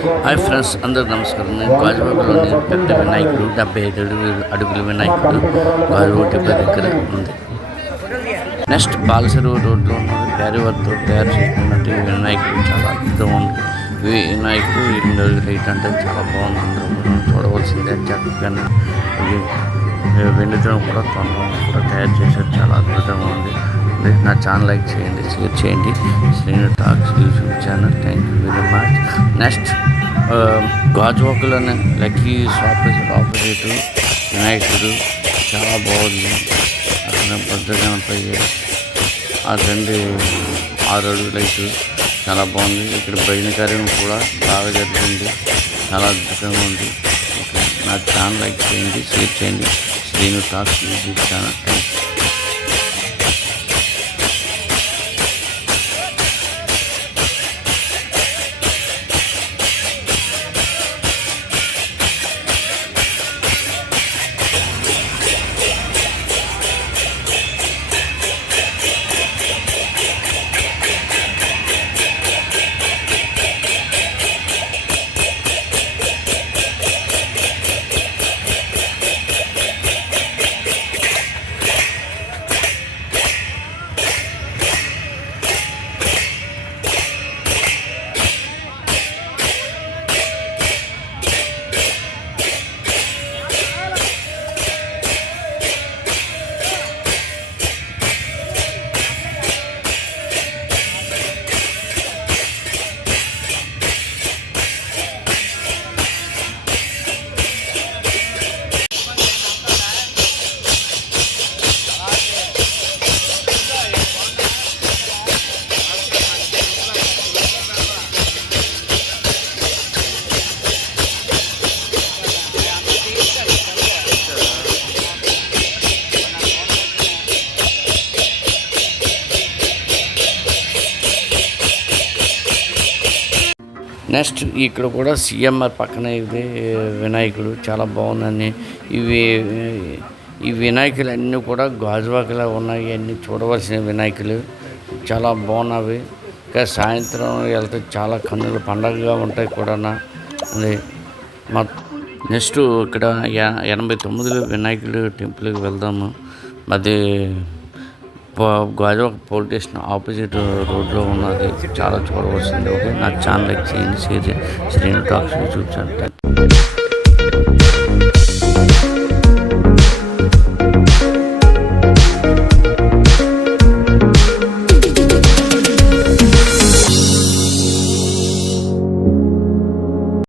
Hi friends, అందరికి నమస్కారం. నేను గాజువాకలోని పెద్ద వినాయకుడు 75 అడుగుల వినాయకుడు గాజువాక దగ్గర ఉంది. నెక్స్ట్ బాలసెరువు రోడ్లో ఉన్నది ప్యారివర్తో తయారు చేసినటువంటి వినాయకుడు చాలా అద్భుతంగా ఉంది. ఈ వినాయకుడు 8 అడుగుల హైట్ అంటే చాలా బాగుంది. అందరూ చూడవలసిందే. చక్కగా వెండితో కూడా తొందరగా కూడా తయారు చేశారు. చాలా అద్భుతంగా ఉంది. నా ఛానల్ లైక్ చేయండి, షేర్ చేయండి. Srinu talks YouTube channel. Thank you very much. Next గాజువాకలోనే లక్కీ షాప్ ఆపోజిట్ వినాయకుడు చాలా బాగుంది. అక్కడ పెద్ద గణపతి ఆ 6 అడుగుల లైట్ చాలా బాగుంది. ఇక్కడ భజన కార్యక్రమం కూడా బాగా జరిగింది. చాలా అద్భుతంగా ఉంది. ఓకే, నా ఛానల్ లైక్ చేయండి, షేర్ చేయండి. Srinu talks YouTube channel. Thank you. Next ఇక్కడ కూడా సిఎంఆర్ పక్కన ఇది వినాయకుడు చాలా బాగుందని. ఈ వినాయకులు అన్నీ కూడా గాజువాకలో ఉన్నాయి. అన్నీ చూడవలసిన వినాయకులు చాలా బాగున్నవి. ఇంకా సాయంత్రం వెళ్తే చాలా కన్నులు పండగగా ఉంటాయి కూడా. అది నెక్స్ట్ ఇక్కడ 89 వినాయకుడు టెంపుల్కి వెళ్దాము. అది గాజువాక పోలీస్ స్టేషన్ ఆపోజిట్ రోడ్లో ఉన్నది. చాలా చూడవలసింది. ఓకే, నా ఛానల్ లైక్ చేయండి, షేర్ చేయండి. Srinu talks YouTube channel.